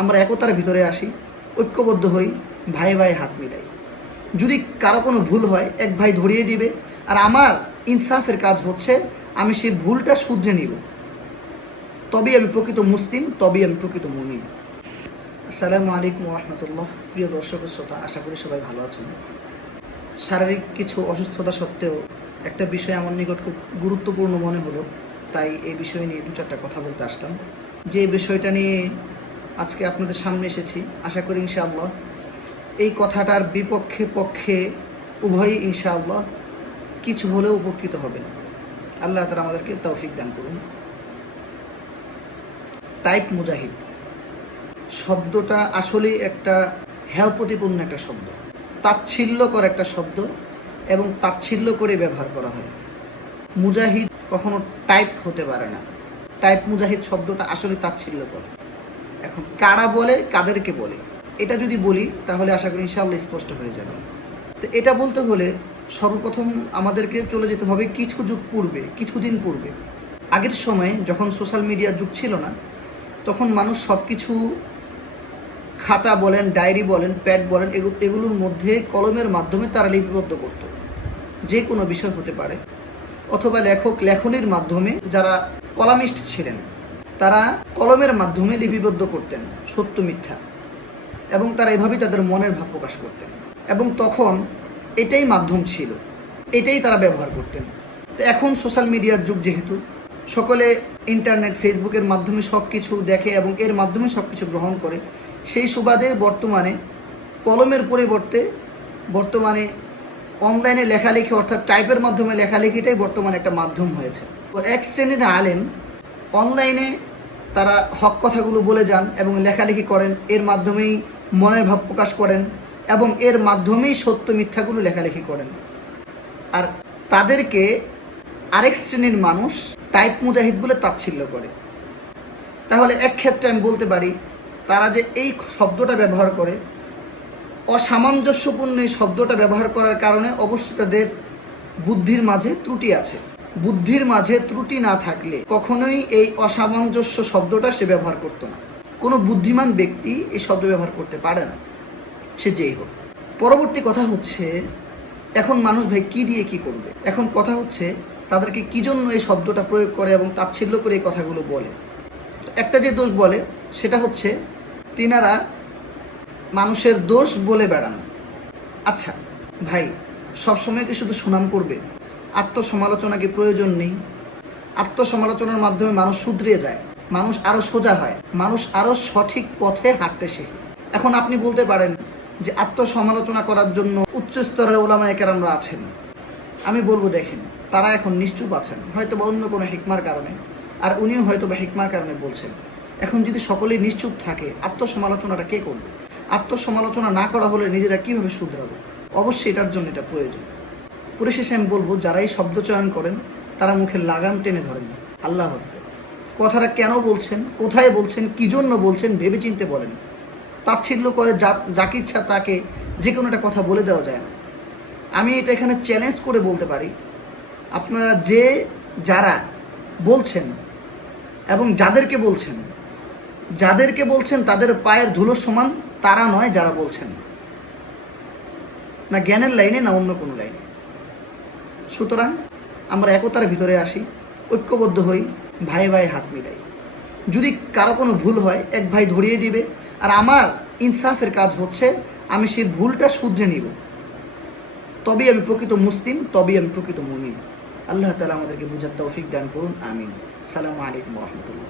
আমরা একতার ভিতরে আসি, ঐক্যবদ্ধ হই, ভাই ভাই হাত মিলাই। যদি কারো কোনো ভুল হয় এক ভাই ধরিয়ে দিবে, আর আমার ইনসাফের কাজ হচ্ছে আমি সেই ভুলটা শুধরে নিব। তবেই আমি প্রকৃত মুসলিম, তবেই আমি প্রকৃত মুমিন। আসসালামু আলাইকুম রহমতুল্লাহ। প্রিয় দর্শক শ্রোতা, আশা করি সবাই ভালো আছেন। শারীরিক কিছু অসুস্থতা সত্ত্বেও একটা বিষয় আমার নিকট খুব গুরুত্বপূর্ণ মনে হলো, তাই এই বিষয় নিয়ে দু চারটা কথা বলতে আসলাম। যে বিষয়টা নিয়ে আজকে আপনাদের সামনে এসেছি, আশা করি ইনশাআল্লাহ এই কথাটার বিপক্ষে পক্ষে উভয়ই ইনশাআল্লাহ কিছু হলেও উপকৃত হবেন। আল্লাহ তাআলা আমাদেরকে তৌফিক দান করুন। টাইপ মুজাহিদ শব্দটা আসলেই একটা হেয়প্রতিপূর্ণ একটা শব্দ, তাচ্ছিল্যকর একটা শব্দ, এবং তাচ্ছিল্য করে ব্যবহার করা হয়। মুজাহিদ কখনো টাইপ হতে পারে না। টাইপ মুজাহিদ শব্দটা আসলে তাচ্ছিল্যকর। এখন কারা বলে, কাদেরকে বলে, এটা যদি বলি তাহলে আশা করি ইনশাআল্লাহ স্পষ্ট হয়ে যাবে। তো এটা বলতে হলে সর্বপ্রথম আমাদেরকে চলে যেতে হবে কিছু যুগ পূর্বে, কিছুদিন পূর্বে। আগের সময়ে যখন সোশ্যাল মিডিয়ার যুগ ছিল না, তখন মানুষ সব কিছু খাতা বলেন, ডায়েরি বলেন, প্যাড বলেন, এগুলোর মধ্যে কলমের মাধ্যমে তারা লিপিবদ্ধ করত। যে কোনো বিষয় হতে পারে, অথবা লেখনির মাধ্যমে যারা কলামিস্ট ছিলেন তারা কলমের মাধ্যমে লিপিবদ্ধ করতেন সত্য মিথ্যা, এবং তারা এভাবেই তাদের মনের ভাব প্রকাশ করতেন। এবং তখন এটাই মাধ্যম ছিল, এটাই তারা ব্যবহার করতেন। তো এখন সোশ্যাল মিডিয়ার যুগ, যেহেতু সকলে ইন্টারনেট, ফেসবুকের মাধ্যমে সব কিছু দেখে এবং এর মাধ্যমে সব কিছু গ্রহণ করে, সেই সুবাদে বর্তমানে কলমের পরিবর্তে বর্তমানে অনলাইনে লেখালেখি, অর্থাৎ টাইপের মাধ্যমে লেখালেখিটাই বর্তমানে একটা মাধ্যম হয়েছে। তো এক শ্রেণীর আলেম অনলাইনে তারা হক কথাগুলো বলে যান এবং লেখালেখি করেন, এর মাধ্যমেই মনের ভাব প্রকাশ করেন এবং এর মাধ্যমেই সত্য মিথ্যাগুলো লেখালেখি করেন। আর তাদেরকে আরেক শ্রেণীর মানুষ টাইপ মুজাহিদ বলে তাচ্ছিল্য করে। তাহলে এক ক্ষেত্রে আমি বলতে পারি, তারা যে এই শব্দটা ব্যবহার করে, অসামঞ্জস্যপূর্ণ এই শব্দটা ব্যবহার করার কারণে অবশ্যই তাদের বুদ্ধির মাঝে ত্রুটি আছে। বুদ্ধির মাঝে ত্রুটি না থাকলে কখনোই এই অসামঞ্জস্য শব্দটা সে ব্যবহার করতো না। কোনো বুদ্ধিমান ব্যক্তি এই শব্দ ব্যবহার করতে পারে না, সে যেই হোক। পরবর্তী কথা হচ্ছে, এখন মানুষ ভাই কী দিয়ে কী করবে? এখন কথা হচ্ছে তাদেরকে কী জন্য এই শব্দটা প্রয়োগ করে এবং তাচ্ছিল্য করে এই কথাগুলো বলে। একটা যে দোষ বলে সেটা হচ্ছে তিনারা মানুষের দোষ বলে বেড়ান। আচ্ছা ভাই, সবসময় কি শুধু সুনাম করবে? আত্মসমালোচনা কি প্রয়োজন নেই? আত্মসমালোচনার মাধ্যমে মানুষ শুধরে যায়, মানুষ আরও সোজা হয়, মানুষ আরও সঠিক পথে হাঁটতে শেখে। এখন আপনি বলতে পারেন যে আত্মসমালোচনা করার জন্য উচ্চ স্তরের ওলামায়ে কেরামরা আছেন। আমি বলবো, দেখেন, তারা এখন নিশ্চুপ আছেন, হয়তো বা অন্য কোনো হিকমার কারণে, আর উনিও হয়তো বা হিকমার কারণে বলছেন। এখন যদি সকলেই নিশ্চুপ থাকে, আত্মসমালোচনাটা কে করবে? আত্মসমালোচনা না করা হলে নিজেরা কীভাবে শুধরাবো? অবশ্যই এটার জন্য এটা প্রয়োজন। পরিশেষে আমি বলবো, যারা এই শব্দ চয়ন করেন তারা মুখে লাগাম টেনে ধরেন, আল্লাহ হস্তে। কথাটা কেন বলছেন, কোথায় বলছেন, কী জন্য বলছেন ভেবে চিনতে বলেন। তাচ্ছিল্য করে যাকে ইচ্ছা তাকে যে কোনো একটা কথা বলে দেওয়া যায় না। আমি এটা এখানে চ্যালেঞ্জ করে বলতে পারি, আপনারা যারা বলছেন এবং যাদেরকে বলছেন তাদের পায়ের ধুলোর সমান তারা নয় যারা বলছেন, না জ্ঞানের লাইনে না অন্য কোনো লাইনে। সুতরাং আমরা একতার ভিতরে আসি, ঐক্যবদ্ধ হই, ভাই ভাই হাত মিলাই। যদি কারো কোনো ভুল হয় এক ভাই ধরিয়ে দিবে, আর আমার ইনসাফের কাজ হচ্ছে আমি সেই ভুলটা শুধরে নিব। তবেই আমি প্রকৃত মুসলিম, তবেই আমি প্রকৃত মুমিন। আল্লাহ তাআলা আমাদেরকে বুঝার তৌফিক দান করুন, আমিন। আসসালামু আলাইকুম রহমতুল্লাহ।